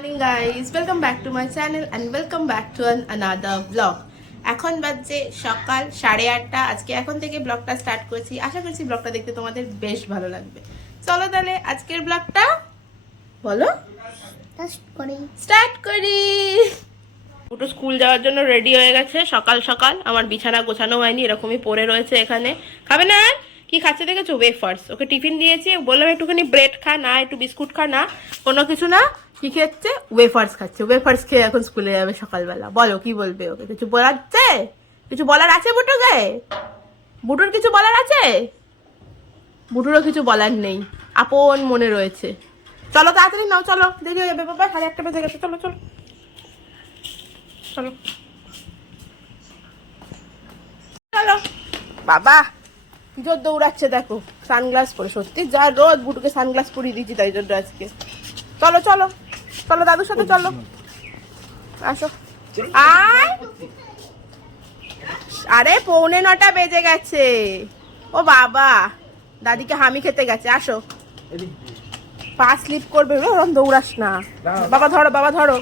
Morning guys, welcome back to my channel and welcome back to another vlog. এখন বাজে সকাল 8:30। আজকে এখন থেকে ব্লগটা স্টার্ট করছি। আশা করছি ব্লগটা দেখতে তোমাদের বেশ ভালো লাগবে। চলো তাহলে আজকের ব্লগটা বলো স্টার্ট করি। ওটা স্কুল যাওয়ার জন্য রেডি হয়ে গেছে সকাল সকাল। আমার বিছানা গোছানো হয়নি, এরকমই পড়ে রয়েছে এখানে। খাবে না? কি খাচ্ছে দেখেছো? ওয়েফার্স। ওকে টিফিন দিয়েছি, বললাম একটুখানি ব্রেড খা না, একটু বিস্কুট খা না, কোনো কিছু না। কি খাচ্ছে? ওয়েফার্স খাচ্ছে। ওয়েফার্স খেয়ে এখন স্কুলে যাবে সকালবেলা। বলো কি বলবে ওকে? কিছু বলার আছে? কিছু বলার আছে বুটুকে? বুটুর কিছু বলার আছে? বুটুরও কিছু বলার নেই, আপন মনে রয়েছে। চলো তাড়াতাড়ি নাও, চলো দেরি হয়ে যাবে বাবা, 1:30 বেজে গেছে। চলো চলো চলো চলো। বাবা কি জোর দৌড়াচ্ছে দেখো, সানগ্লাস পরে। সত্যি যা রোদ, বুটুকে সানগ্লাস পরিয়ে দিয়েছি তাই জন্য আজকে। চলো চলো চলো দাদুর সাথে চলো, আসো। আয়, আরে 8:45 বেজে গেছে। ও বাবা, দাদিকে হামি খেতে গেছে। আসো, পা স্লিপ করবে, ওরকম দৌড়াস না। বাবা ধরো, বাবা ধরো।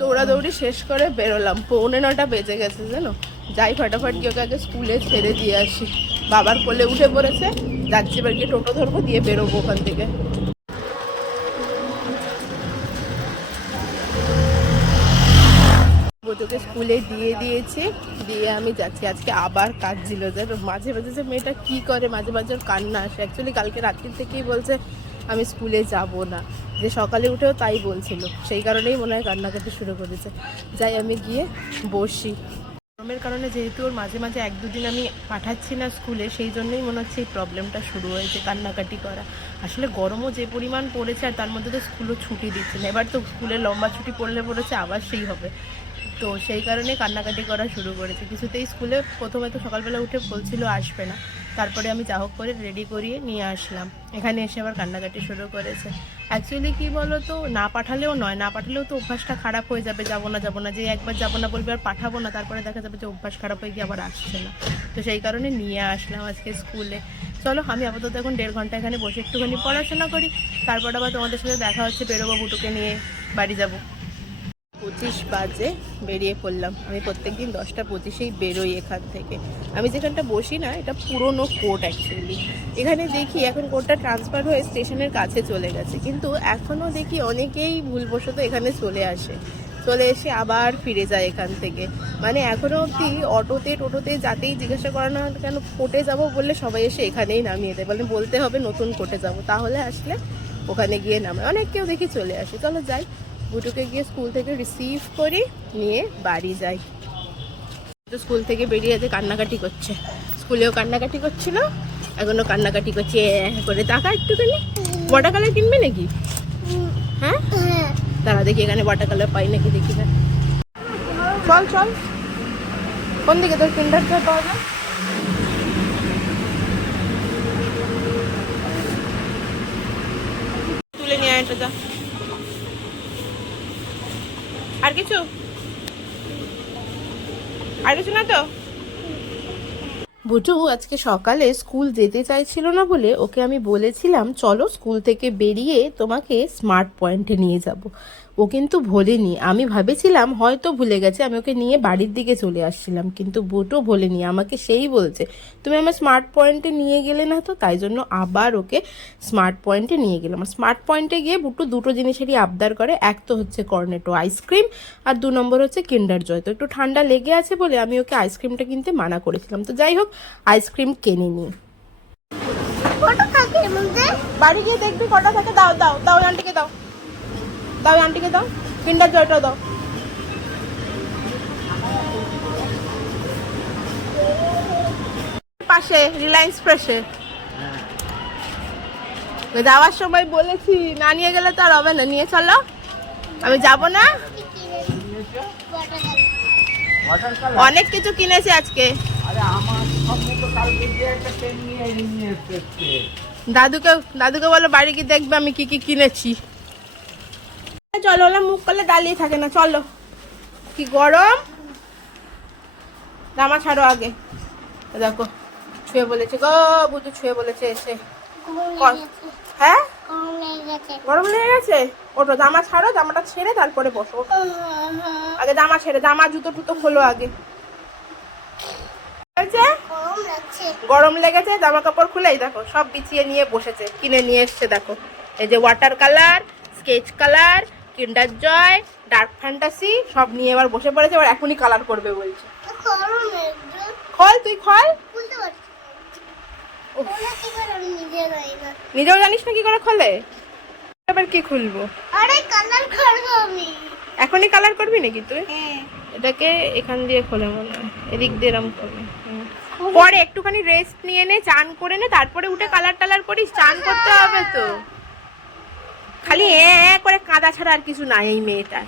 দৌড়াদৌড়ি শেষ করে বেরোলাম। 8:45 বেজে গেছে জানো। যাই ফটাফট গিয়ে ওকে আগে স্কুলে ছেড়ে দিয়ে আসি। বাবার কোলে উঠে পড়েছে, যাচ্ছি এবার গিয়ে টোটো ধরবো, দিয়ে বেরোবো ওখান থেকে। বুটুকে স্কুলে দিয়ে দিয়েছি, দিয়ে আমি যাচ্ছি। আজকে আবার কাজ ছিল জানো। মাঝে মাঝে যে মেয়েটা কি করে, মাঝে মাঝে ওর কান্না আসে। অ্যাকচুয়ালি কালকে রাত্রি থেকেই বলছে আমি স্কুলে যাব না, যে সকালে উঠেও তাই বলছিল। সেই কারণেই মনে হয় কান্নাকাটি শুরু করেছে। যাই আমি গিয়ে বসি। গরমের কারণে যেহেতু ওর মাঝে মাঝে 1-2 দিন আমি পাঠাচ্ছি না স্কুলে, সেই জন্যই মনে হচ্ছে এই প্রবলেমটা শুরু হয়েছে, কান্নাকাটি করা। আসলে গরমও যে পরিমাণ পড়েছে, আর তার মধ্যে তো স্কুলও ছুটি দিচ্ছে না। এবার তো স্কুলে লম্বা ছুটি পড়েছে আবার সেই হবে। তো সেই কারণে কান্নাকাটি করা শুরু করেছে। কিছুতেই স্কুলে প্রথমে তো সকালবেলা উঠে বলছিল আসবে না, তারপরে আমি যা হোক করে রেডি করিয়ে নিয়ে আসলাম। এখানে এসে আবার কান্নাকাটি শুরু করেছে। অ্যাকচুয়ালি কি বলো তো, না পাঠালেও নয়, না পাঠালেও তো অভ্যাসটা খারাপ হয়ে যাবে। যাবো না যাবো না, যে একবার যাবো না বলবে আর পাঠাবো না, তারপরে দেখা যাবে যে অভ্যাস খারাপ হয়ে গিয়ে আবার আসছে না। তো সেই কারণে নিয়ে আসলাম আজকে স্কুলে। চলো আমি আপাতত এখন 1.5 ঘন্টা এখানে বসে একটুখানি পড়াশোনা করি, তারপর আবার তোমাদের সাথে দেখা হচ্ছে। বেরোবো, বুটুকে নিয়ে বাড়ি যাবো। 25 বাজে বেরিয়ে পড়লাম। আমি প্রত্যেকদিন 10:25-এই বেরোই এখান থেকে। আমি যেখানটা বসি না, এটা পুরনো কোর্ট অ্যাকচুয়ালি। এখানে দেখি এখন কোর্টটা ট্রান্সফার হয়ে স্টেশনের কাছে চলে গেছে, কিন্তু এখনও দেখি অনেকেই ভুলবশত এখানে চলে আসে, চলে এসে আবার ফিরে যায় এখান থেকে। মানে এখনও অবধি অটোতে টোটোতে যাতেই জিজ্ঞাসা করে না কেন কোর্টে যাবো বললে সবাই এসে এখানেই নামিয়ে দেয়। মানে বলতে হবে নতুন কোর্টে যাবো, তাহলে আসলে ওখানে গিয়ে নামে। অনেক কেউ দেখি চলে আসে। চলো যাই, বুটুকে গিয়ে স্কুল থেকে রিসিভ করি, নিয়ে বাড়ি যাই। তো স্কুল থেকে বেরিয়ে যেতে কান্নাকাটি করছে, স্কুলেও কান্নাকাটি করছিল, এখনও কান্নাকাটি করছে করে। টাকা একটুখানি ওয়াটার কালার কিনবে নাকি? হ্যাঁ দাঁড়া দেখি এখানে ওয়াটার কালার পাই নাকি, দেখি না। চল চল, কোন দিকে তোর কিন্ডার জয় পাওয়া যায়? তুলে নিয়ে আয়, যা। আর কিছু না তো? বুটু আজকে সকালে স্কুল যেতে চাইছিল না বলে ওকে আমি বলেছিলাম চলো স্কুল থেকে বেরিয়ে তোমাকে স্মার্ট পয়েন্টে নিয়ে যাব। ও কিন্তু ভোলেনি। আমি ভেবেছিলাম হয়তো ভুলে গেছে, আমি ওকে নিয়ে বাড়ির দিকে চলে আসছিলাম, কিন্তু বুটু ভোলেনি। আমাকে সেই বলছে তুমি আমার স্মার্ট পয়েন্টে নিয়ে গেলে না তো, তাই জন্য আবার ওকে স্মার্ট পয়েন্টে নিয়ে গেলাম। স্মার্ট পয়েন্টে গিয়ে বুটু দুটো জিনিসেরই আবদার করে, এক তো হচ্ছে কর্নেটো আইসক্রিম, আর 2 নম্বর হচ্ছে কিন্ডার জয়। তো একটু ঠান্ডা লেগে আছে বলে আমি ওকে আইসক্রিমটা কিনতে মানা করেছিলাম। তো যাই হোক, আইসক্রিম কিনে নি। বাড়ি গিয়ে দেখবি কটা থাকে। দাও দাও দাও, আন্টিকে দাও, দাও আন্টিকে দাও, কিন্ডার জয়টা দাও। পাশে রিলায়েন্স ফ্রেশে যাওয়ার সময় বলেছি, না নিয়ে গেলে তো আর হবে না, নিয়ে চলো। আমি যাব না, অনেক কিছু কিনেছি আজকে। দাদুকে বলো বাড়ি গিয়ে দেখবে আমি কি কি কিনেছি। চলো, ওলা মুখ করলে দাঁড়িয়ে থাকে না, চলো। কি গরম, জামা ছাড়ো আগে। দেখো ছুঁয়ে বলেছে গো, বুঝু ছুঁয়ে বলেছে এসে। হ্যাঁ গরম লেগে গেছে? ওটো জামা ছাড়ো, জামাটা ছেড়ে তারপরে বসো। আগে জামা ছেড়ে, জামা জুতো টুতো খোলো আগে। গরম লেগেছে, জামা কাপড় খুলেই দেখো সব বিছিয়ে নিয়ে বসেছে, কিনে নিয়ে এসছে দেখো। এই যে ওয়াটার কালার, স্কেচ কালার, কিন্ডার জয়, ডার্ক ফ্যান্টাসি সব নিয়ে এবার বসে পড়েছে। এবার এখনই কালার করবে বলছে। খল, তুই খল। নিজেও জানিস না কি করে খোলে? এবার কি খুলবো? আরে কালার করব আমি। এখনই কালার করবি নাকি তুই? এটাকে এখান দিয়ে খোলে মনে হয়, এদিক দিয়ে এরম খোলে। পরে একটুখানি রেস্ট নিয়ে নে, চান করে নে, তারপরে উঠে কালার টালার করিস। চান করতে হবে তো, খালি করে কাঁদা ছাড়া আর কিছু নাই এই মেয়েটার।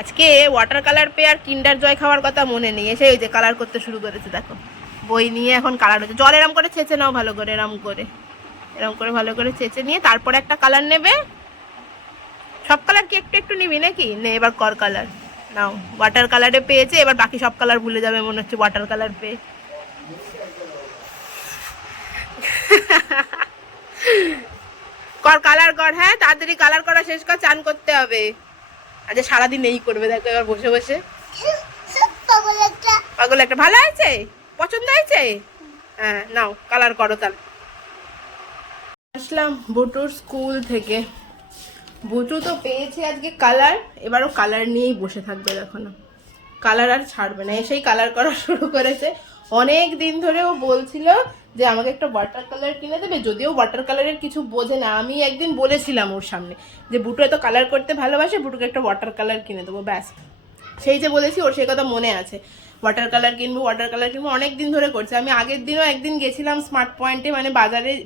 আজকে ওয়াটার কালার পেয়ে আর কিন্ডার জয় খাওয়ার কথা মনে নেই, এসে ওই যে কালার করতে শুরু করেছে দেখো। বই নিয়ে এখন কালার হচ্ছে। জল এরম করে ছেঁচে নাও ভালো করে, এরম করে ভালো করে ছেঁচে নিয়ে তারপরে একটা কালার নেবে। সব কালার কি একটু একটু নিবি নাকি? নে এবার কর কালার। নাও, ওয়াটার কালারে পেয়েছে, এবার বাকি সব কালার ভুলে যাবে মনে হচ্ছে ওয়াটার কালার পেয়ে। কর কালার কর, হ্যাঁ তাড়াতাড়ি কালার করা শেষ কর, চান করতে হবে। আজ সারাদিন এই করবে দেখো এবার বসে বসে। পাগল একটা। ভালো হয়েছে? পছন্দ হয়েছে? হ্যাঁ নাও কালার করো তাহলে। আসলাম বুটুর স্কুল থেকে। বুটু তো পেয়েছে আজকে কালার, এবারও কালার নিয়েই বসে থাকবে দেখো না, কালার আর ছাড়বে না। এসেই কালার করা শুরু করেছে। অনেক দিন ধরে ও বলছিল যে আমাকে একটা ওয়াটার কালার কিনে দেবে, যদিও ওয়াটার কালারের কিছু বোঝে না। আমি একদিন বলেছিলাম ওর সামনে যে বুটু এত কালার করতে ভালোবাসে, বুটুকে একটা ওয়াটার কালার কিনে দেবো, ব্যাস। সেই যে বলেছি ওর সেই কথা মনে আছে, ওয়াটার কালার কিনবো, ওয়াটার কালার কিনবো, অনেক দিন ধরে করছে। আমি আগের দিনও একদিন গেছিলাম স্মার্ট পয়েন্টে, মানে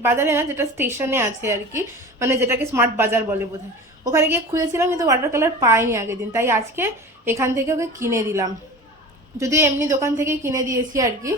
বাজারে না, যেটা স্টেশনে আছে আর কি, মানে যেটাকে স্মার্ট বাজার বলে বোধহয়। ওখানে গিয়ে খুঁজেছিলাম কিন্তু ওয়াটার কালার পাইনি আগের দিন, তাই আজকে এখান থেকে ওকে কিনে দিলাম। যদিও এমনি দোকান থেকে কিনে দিয়েছি আর কি।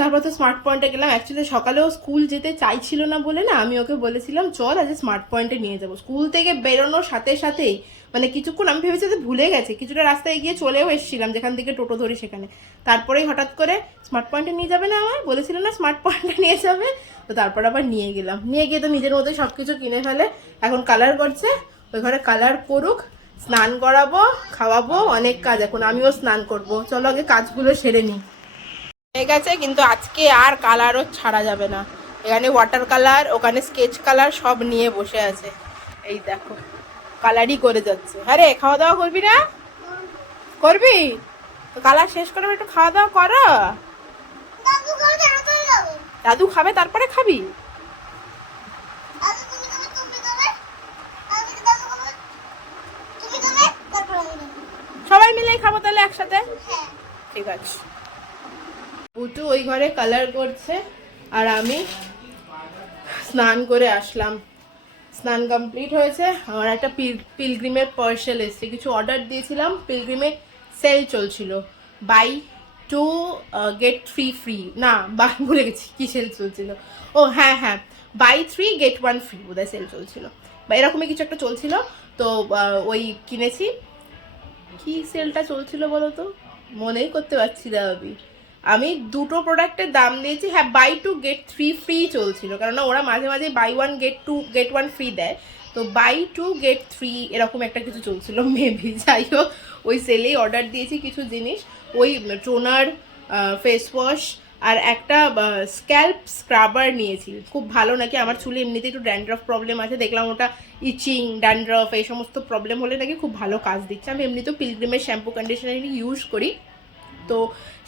তারপর তো স্মার্ট পয়েন্টে গেলাম। অ্যাকচুয়ালি সকালেও স্কুল যেতে চাইছিল না বলে না, আমি ওকে বলেছিলাম চল আজ স্মার্ট পয়েন্টে নিয়ে যাবো। স্কুল থেকে বেরোনোর সাথে সাথেই মানে কিছুক্ষণ আমি ভেবেছি যে ভুলে গেছে, কিছুটা রাস্তায় গিয়ে চলেও এসেছিলাম যেখান থেকে টোটো ধরি সেখানে। তারপরেই হঠাৎ করে স্মার্ট পয়েন্টে নিয়ে যাবে না, আমার বলেছিল না স্মার্ট পয়েন্টে নিয়ে যাবে, তো তারপর আবার নিয়ে গেলাম। নিয়ে গিয়ে তো নিজের মতোই সব কিছু কিনে ফেলে, এখন কালার করছে। ওই ঘরে কালার করুক, স্নান করাবো, খাওয়াবো, অনেক কাজ এখন। আমিও স্নান করব, চলো আগে কাজগুলো সেরে নিই। হয়ে গেছে, কিন্তু আজকে আর কালারও ছাড়া যাবে না। এখানে ওয়াটার কালার, ওখানে স্কেচ কালার সব নিয়ে বসে আছে। এই দেখো কালারই করে যাচ্ছে। আরে খাওয়া দাওয়া করবি না? করবি তো, কালার শেষ করে একটু খাওয়া দাওয়া করো। দাদু খাবে তারপরে খাবি? সবাই মিলে খাবো তাহলে একসাথে, ঠিক আছে। বুটু ওই ঘরে কালার করছে আর আমি স্নান করে আসলাম। স্নান কমপ্লিট হয়েছে। আমার একটা পিলগ্রিমের পার্সেল এসছে, কিছু অর্ডার দিয়েছিলাম। পিলগ্রিমের সেল চলছিল, বাই 2 get 3 ফ্রি, না ভুলে গেছি কি সেল চলছিল। ও হ্যাঁ, বাই 3 get 1 ফ্রি বোধহয় সেল চলছিল, বা এরকমই কিছু একটা চলছিল। তো ওই কিনেছি। কি সেলটা চলছিল বলো তো, মনেই করতে পারছি না আমি দুটো প্রোডাক্টের দাম দিয়েছি। হ্যাঁ, বাই 2 get 3 ফ্রি চলছিল, কেননা ওরা মাঝে মাঝে বাই 1 get 1 ফ্রি দেয়। তো বাই 2 get 3 এরকম একটা কিছু চলছিল মেবি। যাই হোক, ওই সেলেই অর্ডার দিয়েছি কিছু জিনিস, ওই টোনার, ফেস ওয়াশ আর একটা স্ক্যাল্প স্ক্রাবার নিয়েছি। খুব ভালো নাকি, আমার চুলে এমনিতে একটু ড্যান্ড্রফ প্রবলেম আছে, দেখলাম ওটা ইচিং, ড্যান্ড্রফ এই সমস্ত প্রবলেম হলে নাকি খুব ভালো কাজ দিচ্ছে। আমি এমনিতেও পিলগ্রিমের শ্যাম্পু কন্ডিশনার ইউজ করি, তো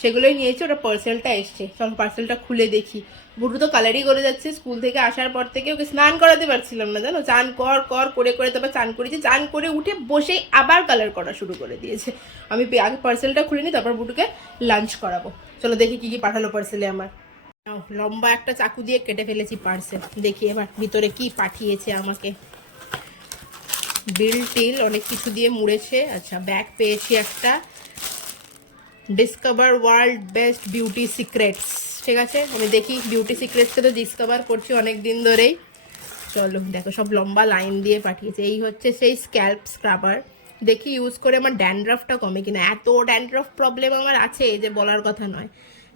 সেগুলোই নিয়েছি। ওটা পার্সেলটা এসছে, চল পার্সেলটা খুলে দেখি। বুটু তো কালারই করে যাচ্ছে। স্কুল থেকে আসার পর থেকে ওকে স্নান করাতে পারছিলাম না, জানো, চান করে তারপর চান করেছি। চান করে উঠে বসে আবার কালার করা শুরু করে দিয়েছে। আমি আগে পার্সেলটা খুলে নিই, তারপর বুটুকে লাঞ্চ করাবো। চলো দেখি কি কি পাঠালো পার্সেলে আমার। লম্বা একটা চাকু দিয়ে কেটে ফেলেছি পার্সেল, দেখি এবার ভিতরে কি পাঠিয়েছে আমাকে। বিল টিল অনেক কিছু দিয়ে মুড়েছে। আচ্ছা, ব্যাগ পেয়েছি একটা, discover world best beauty secrets. ঠিক আছে, আমি দেখি বিউটি সিক্রেটসকে তো ডিসকভার করছি অনেক দিন ধরেই। চলো দেখো, সব লম্বা লাইন দিয়ে পাঠিয়েছে। এই হচ্ছে সেই স্ক্যাল্প স্ক্রাবার, দেখি ইউজ করে আমার ড্যান্ড্রফটা কমে কিনা। এত ড্যান্ড্রফ প্রবলেম আমার আছে যে বলার কথা নয়।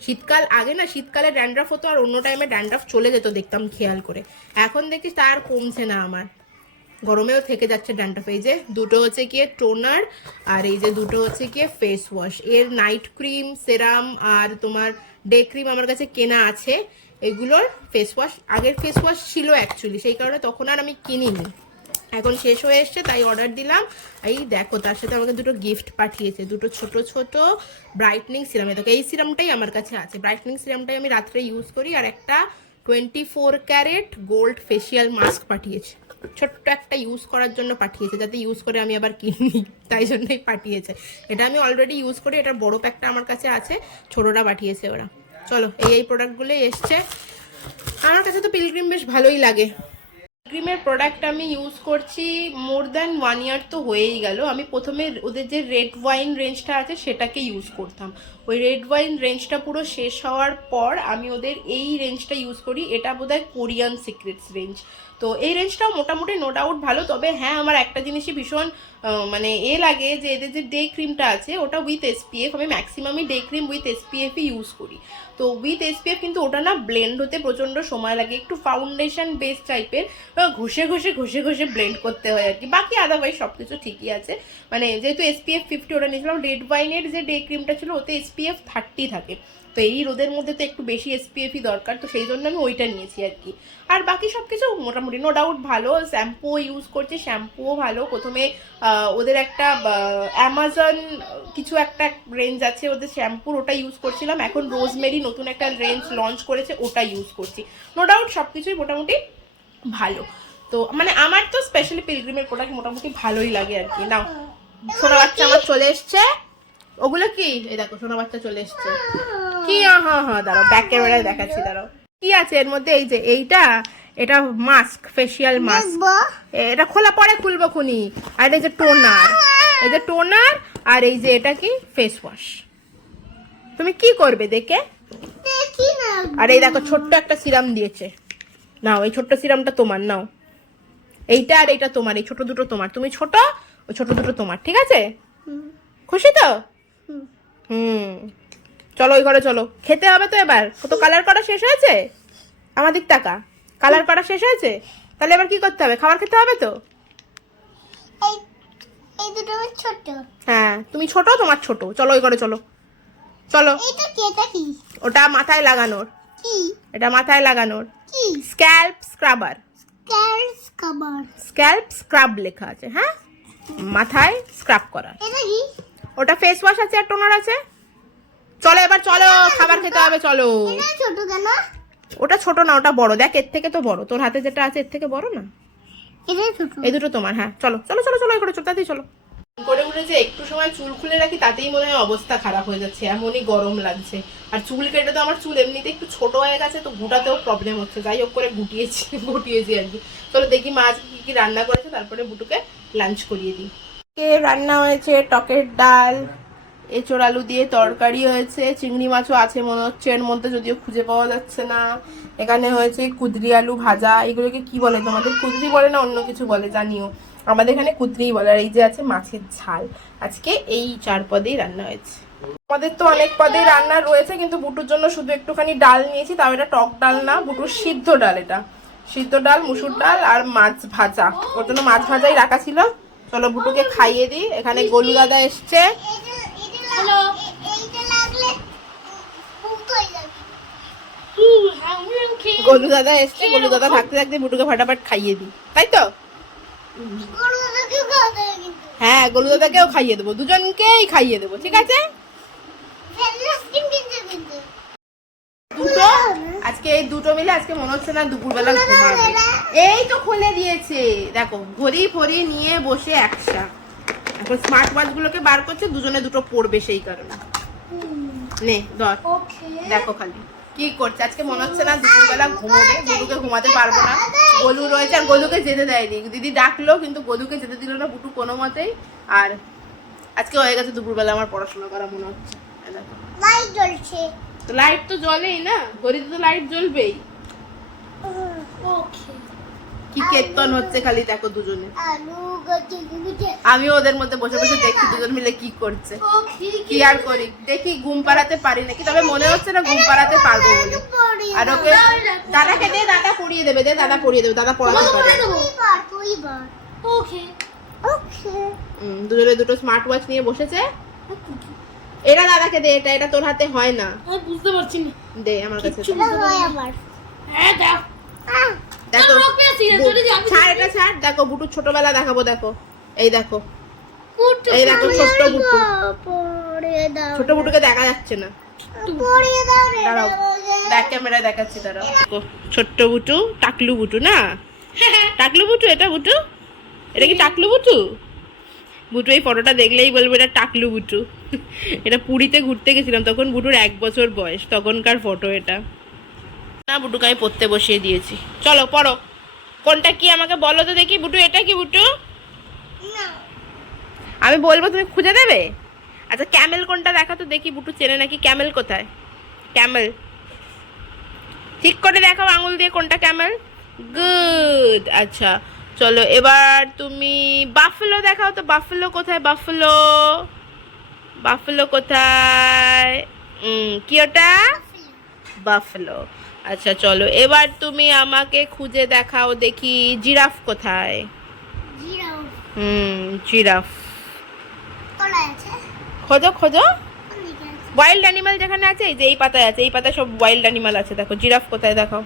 শীতকাল আগে না শীতকালে ড্যান্ড্রাফ হতো আর অন্য টাইমে ড্যান্ড্রাফ চলে যেত দেখতাম খেয়াল করে, এখন দেখি তার কমছে না আমার, গরমেও থেকে যাচ্ছে ড্যান্ড্রাফ। এই যে দুটো হচ্ছে গিয়ে টোনার আর এই যে দুটো হচ্ছে গিয়ে ফেস ওয়াশ, এর নাইট ক্রিম সেরাম আর তোমার ডে ক্রিম আমার কাছে কেনা আছে। এগুলোর ফেস ওয়াশ, আগের ফেস ওয়াশ ছিল অ্যাকচুয়ালি, সেই কারণে তখন আর আমি কিনিনি, এখন শেষ হয়ে এসছে তাই অর্ডার দিলাম। এই দেখো তার সাথে আমাকে দুটো গিফট পাঠিয়েছে, দুটো ছোট ছোট ব্রাইটনিং সিরাম। দেখো এই সিরামটাই আমার কাছে আছে, ব্রাইটনিং সিরামটাই আমি রাত্রে ইউজ করি, আর একটা 24 ক্যারেট গোল্ড ফেসিয়াল মাস্ক পাঠিয়েছে, ছোট্ট একটা ইউজ করার জন্য পাঠিয়েছে, যাতে ইউজ করে আমি আবার কিনি, তাই জন্যই পাঠিয়েছে। এটা আমি অলরেডি ইউজ করি, এটার বড় প্যাকটা আমার কাছে আছে, ছোটটা পাঠিয়েছে ওরা। চলো এই প্রোডাক্টগুলোই এসছে, আমার কাছে তো পিলগ্রিম বেশ ভালোই লাগে। পিলগ্রিমের প্রোডাক্ট আমি ইউজ করছি মোর দ্যান 1 ইয়ার তো হয়েই গেল। আমি প্রথমে ওদের যে রেড ওয়াইন রেঞ্জটা আছে সেটাকে ইউজ করতাম, ওই রেড ওয়াইন রেঞ্জটা পুরো শেষ হওয়ার পর আমি ওদের এই রেঞ্জটা ইউজ করি, এটা বোধহয় কোরিয়ান সিক্রেটস রেঞ্জ। তো এই রেঞ্জটাও মোটামুটি নো ডাউট ভালো, তবে হ্যাঁ আমার একটা জিনিসই ভীষণ মানে লাগে যে এদের যে ডে ক্রিমটা আছে ওটা উইথ এসপিএফ, আমি ম্যাক্সিমামই ডে ক্রিম উইথ এসপিএফই ইউজ করি। তো উইথ এসপিএফ কিন্তু ওটা না ব্লেন্ড হতে প্রচণ্ড সময় লাগে, একটু ফাউন্ডেশন বেস টাইপের, ঘষে ঘষে ঘষে ঘষে ব্লেন্ড করতে হয় আর কি, বাকি আদারওয়াইজ সব কিছু ঠিকই আছে। মানে যেহেতু এসপিএফ 50 ওটা নিয়েছিলাম, রেড ওয়াইনের যে ডে ক্রিমটা ছিল ওতে এসপিএফ 30 থাকে, তো এই রোদের মধ্যে তো একটু বেশি এসপিএফই দরকার, তো সেই জন্য আমি ওইটা নিয়েছি আর কি। আর বাকি সব কিছু মোটামুটি নো ডাউট ভালো। শ্যাম্পুও ইউজ করছি, শ্যাম্পুও ভালো। প্রথমে ওদের একটা অ্যামাজন কিছু একটা রেঞ্জ আছে ওদের শ্যাম্পুর, ওটা ইউজ করছিলাম, এখন রোজমেরি নতুন একটা রেঞ্জ লঞ্চ করেছে ওটা ইউজ করছি। নো ডাউট সব কিছুই মোটামুটি ভালো। তো মানে আমার তো স্পেশালি পিলগ্রিমের প্রোডাক্ট মোটামুটি ভালোই লাগে আর কি। নাও সোনা বাচ্চা আমার চলে এসছে, ওগুলো কি এই দেখো সোনা বাচ্চা চলে এসছে কি, হ্যাঁ হ্যাঁ দাঁড়াও ব্যাক ক্যামেরায় দেখাচ্ছি, দাঁড়াও কি আছে এর মধ্যে। এই যে এইটা, এটা মাস্ক, ফেসিয়াল মাস্ক, এটা খোলা পরে খুলবো খুনি। আর এই যে টোনার, এই যে টোনার, আর এই যে এটা কি ফেস ওয়াশ। তুমি কি করবে দেখে? আর এই দেখো ছোট্ট একটা সিরাম দিয়েছে, নাও এই ছোট্ট সিরামটা তোমার, নাও এইটা আর এইটা তোমার, এই ছোট দুটো তোমার, তুমি ছোট, ওই ছোট দুটো তোমার, ঠিক আছে? খুশি তো? চলো ওই ঘরে চলো, খেতে হবে তো এবার, তো কালার করা শেষ হয়েছে, আমার দিক টাকা কালার করা শেষ হয়েছে, তাহলে এবার কি করতে হবে, খাবার খেতে হবে তো। এই দুটো ছোট। হ্যাঁ তুমি ছোট, তোমার ছোট, চলো ওই ঘরে চলো, চলো। এটা কি, এটা কি? ওটা মাথায় লাগানোর, কি এটা মাথায় লাগানোর কি? স্ক্যাল্প স্ক্রাবার, স্ক্যাল্প স্ক্রাব লেখা আছে, হ্যাঁ মাথায় স্ক্রাব করা। এটা কি? ওটা ফেস ওয়াশ আছে আর টোনার আছে। চলো এবার চলো, খাবার খেতে হবে, চলো। এটা ছোট কেন? ওটা ছোট না, ওটা বড়, দেখ এর থেকে তো বড়, তোর হাতে যেটা আছে এর থেকে বড় না, এটা ছোট। এই দুটো তোমার। হ্যাঁ চলো চলো চলো চলো, এই করে চলো, তাড়াতাড়ি চলো। করে উঠে যে একটু সময় চুল খুলে রাখি তাতেই মনে হয় অবস্থা খারাপ হয়ে যাচ্ছে, এমনই গরম লাগছে। আর চুল কেটে তো আমার চুল এমনিতে একটু ছোট হয়ে গেছে, তো গুটাতেও প্রবলেম হচ্ছে, যাই হোক করে গুটিয়েছি আর কি। চলো দেখি মা আজকে কি কি রান্না করেছে, তারপরে বুটুকে লাঞ্চ করিয়ে দিই। রান্না হয়েছে টকের ডাল, এঁচোড় আলু দিয়ে তরকারি হয়েছে, চিংড়ি মাছও আছে মনে হচ্ছে এর মধ্যে, যদিও খুঁজে পাওয়া যাচ্ছে না। এখানে হয়েছে কুদরি আলু ভাজা, এগুলোকে কি বলে তোমাদের, কুদরি বলে না অন্য কিছু বলে জানিও, আমাদের এখানে কুদরিই বলে। আর এই যে আছে মাছের ঝাল। আজকে এই 4 পদেই রান্না হয়েছে। আমাদের তো অনেক পদেই রান্না রয়েছে, কিন্তু বুটুর জন্য শুধু একটুখানি ডাল নিয়েছি, তাও এটা টক ডাল না, বুটুর সিদ্ধ ডাল, এটা সিদ্ধ ডাল, মুসুর ডাল আর মাছ ভাজা, ওর জন্য মাছ ভাজাই রাখা ছিল। চলো বুটুকে খাইয়ে দিই। এখানে গোলু দাদা এসছে, হ্যালো, এইটা লাগলে মুক্ত হয়ে যাবে। গোলু দাদা এসছে, গোলু দাদা থাকতে থাকতে বুটুকে ফাটাফাট খাইয়ে দিই, তাই তো? গরুটাকে খাওয়াতে হবে কিন্তু। হ্যাঁ গোলু দাদাকেও খাইয়ে দেবো, দুজনকেই খাইয়ে দেবো, ঠিক আছে? ফেলনাস্কিন কিনতে কিন্তু। দুটো আজকে, এই দুটো মিলে আজকে মনে হচ্ছে না দুপুরবেলা ঘুমাবে। এই তো খুলে দিয়েছে, দেখো ঘড়ি ফড়ি নিয়ে বসে একসা, এখন স্মার্ট ওয়াচ গুলোকে বার করছে, দুজনে দুটো পড়বে সেই কারণে। নে ধর, দেখো খালি কি করছে। আজকে মনে হচ্ছে না দুপুরবেলা ঘুমোবে, বুটুকে ঘুমাতে পারবো না, গোলু রয়েছে, আর গোলুকে যেতে দেয়নি, দিদি ডাকলো কিন্তু গোলুকে যেতে দিল না বুটু কোনো মতেই। আর আজকে হয়ে গেছে দুপুরবেলা আমার পড়াশোনা করা মনে হচ্ছে। দেখো লাইট জ্বলছে, তো লাইট তো জ্বলেই না, ঘড়িতে তো লাইট জ্বলবেই। ওকে কি কীর্তন হচ্ছে খালি দেখো দুজনে। আলু গজে গুজে আমি ওদের মধ্যে বসে বসে দেখি দুজন মিলে কি করছে। কি আর করি, দেখি ঘুম পাড়াতে পারি নাকি, তবে মনে হচ্ছে না ঘুম পাড়াতে পারবো বলে। আর ওকে দাদাকে দে, দাদা পড়িয়ে দেবে, দাদা পড়িয়ে দেবে, দাদা পড়াতে পারে। তুই বল ওকে ওকে দুজনে দুটো স্মার্ট ওয়াচ নিয়ে বসেছে। এটা দাদাকে দে, এটা তোর হাতে হয় না। আমি বুঝতে পারছি না। দে আমার কাছে দে। এটা হয় আমার হ্যাঁ দাও। দেখো আমি ওকে সিরিয়াস ধরে দিই, আমি ছাড়, এটা ছাড়। দেখো বুটুর ছোটবেলা দেখাবো, দেখো এই দেখো, কুট এই দেখো ছোট্ট বুটু। পড়ে দাও ছোট বুটুকে দেখা যাচ্ছে না, পড়ে দাও রে দাঁড়াও ব্যাক ক্যামেরায় দেখাচ্ছি, দাঁড়াও। দেখো ছোট্ট বুটু, টাকলু বুটু না, টাকলু বুটু, এটা বুটু, এটা কি টাকলু বুটু? বুটু এই ফটোটা দেখলেই বলবো এটা টাকলু বুটু। এটা পুরীতে ঘুরতে গেছিলাম, তখন বুটুর 1 বছর বয়স, তখনকার ফটো এটা। না বুটুকে আমি পড়তে বসিয়ে দিয়েছি, চলো পড়ো। কোনটা কি আমাকে বলো তো দেখি বুটু, এটা কি বুটু? না আমি বলবো তুমি খুঁজে দেবে? আচ্ছা ক্যামেল কোনটা দেখা তো দেখি, বুটু চেনে নাকি। ক্যামেল কোথায়? ক্যামেল ঠিক করে দেখাও আঙুল দিয়ে কোনটা ক্যামেল। গুড, আচ্ছা চলো এবার তুমি বাফেলো দেখাও তো। বাফেলো কোথায়? বাফেলো, বাফেলো কোথায়? কি ওটা? বাফেলো। আচ্ছা চলো এবার তুমি আমাকে খুঁজে দেখাও দেখি জিরাফ কোথায়। জিরাও জিরাফ কলা আছে খোঁজো খোঁজো। অনেক আছে ওয়াইল্ড অ্যানিমাল যেখানে আছে, এই যে এই পাতায় আছে, এই পাতায় সব ওয়াইল্ড অ্যানিমাল আছে। দেখো জিরাফ কোথায় দেখাও।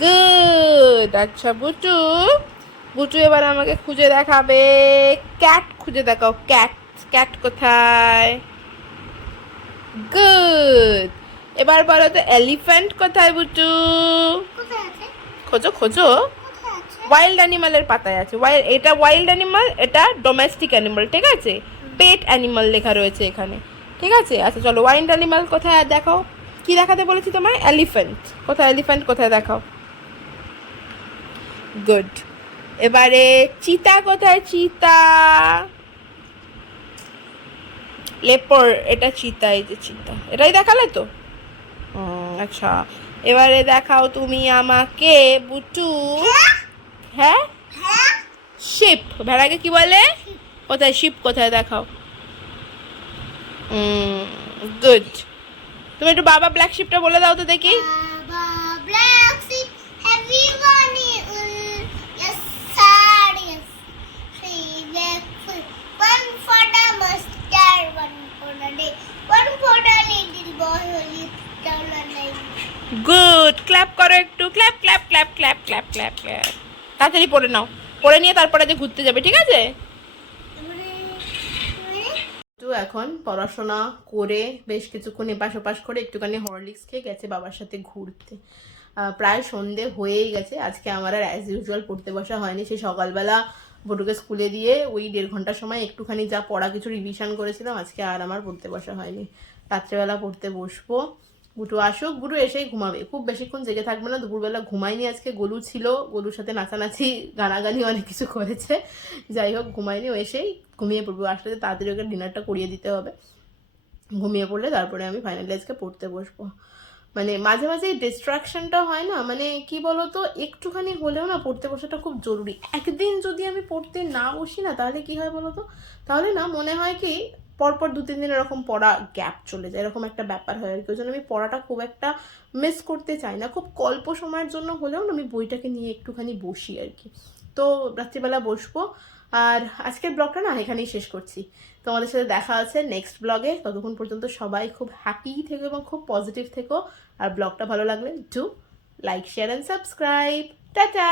গুড, আচ্ছা বুটু, বুটু এবার আমাকে খুঁজে দেখাবে ক্যাট। খুঁজে দেখাও ক্যাট, ক্যাট কোথায়? গুড, এবার বলো তো এলিফ্যান্ট কোথায় বুটু? কোথায় আছে খোঁজো খোঁজো। কোথায় আছে ওয়াইল্ড অ্যানিমালের পাতায় আছে। এটা ওয়াইল্ড অ্যানিমাল, এটা ডোমেস্টিক অ্যানিমাল, ঠিক আছে? পেট অ্যানিমাল লেখা রয়েছে এখানে, ঠিক আছে? আচ্ছা চলো ওয়াইল্ড অ্যানিমাল কোথায় দেখাও। কি দেখাতে বলেছি তোমায়? এলিফ্যান্ট কোথায়? এলিফ্যান্ট কোথায় দেখাও। গুড, এবারে চিতা কোথায়? চিতা, লেপর, এটা চিতা, এই যে চিতা, এটাই দেখালে তো। আচ্ছা এবারে দেখাও তুমি আমাকে বুটু। হ্যাঁ শিপ, ভেড়াকে কি বলে? কোথায় শিপ কোথায় দেখাও। গুড, তুমি একটু বাবা ব্ল্যাক শিপটা বলে দাও তো দেখি। Baba black sheep, everyone yes sir, yes. Three black sheep, one for the master, one for the day, one for the little boy who lives down the lane. Good, clap করো একটু, clap clap clap clap clap clap clap. তাড়াতাড়ি পড়ে নাও, পড়ে নিয়ে তারপরে যে ঘুরতে যাবে, ঠিক আছে? তো এখন পড়াশোনা করে বেশ কিছুক্ষণ এপাশ ওপাশ করে একটুখানি হরলিক্স খেয়ে গেছে বাবার সাথে ঘুরতে। প্রায় সন্ধে হয়েই গেছে। আজকে আমার আর অ্যাজ ইউজুয়াল পড়তে বসা হয়নি। সেই সকালবেলা বটুকে স্কুলে দিয়ে ওই 1.5 ঘন্টার সময় একটুখানি যা পড়া কিছু রিভিশন করেছিলাম, আজকে আর আমার পড়তে বসা হয়নি। রাত্রেবেলা পড়তে বসবো। বুটু আসুক, বুটু এসেই ঘুমাবে, খুব বেশিক্ষণ জেগে থাকবে না। দুপুরবেলা ঘুমায়নি আজকে, গোলু ছিল, গোলুর সাথে নাচানাচি গানাগানি অনেক কিছু করেছে। যাই হোক ঘুমায়নি, ও এসেই ঘুমিয়ে পড়বো। আসলে তাড়াতাড়ি ওকে ডিনারটা করিয়ে দিতে হবে। ঘুমিয়ে পড়লে তারপরে আমি ফাইনালি আজকে পড়তে বসবো। মানে মাঝে মাঝে এই ডিস্ট্রাকশনটা হয় না, মানে কি বলতো, একটুখানি হলেও না পড়তে বসাটা খুব জরুরি। একদিন যদি আমি পড়তে না বসি না, তাহলে কি হয় বলতো, তাহলে না মনে হয় কি পরপর 2-3 দিন এরকম পড়া গ্যাপ চলে যায়, এরকম একটা ব্যাপার হয় আর কি। ওই জন্য আমি পড়াটা খুব একটা মিস করতে চাই না। খুব অল্প সময়ের জন্য হলেও না আমি বইটাকে নিয়ে একটুখানি বসি আর কি। তো রাত্রিবেলা বসবো। আর আজকের ব্লগটা না এখানেই শেষ করছি। তোমাদের সাথে দেখা আছে নেক্সট ব্লগে। ততক্ষণ পর্যন্ত সবাই খুব হ্যাপি থেকো এবং খুব পজিটিভ থেকো। আর ব্লগটা ভালো লাগলে do like, share and subscribe. Tata.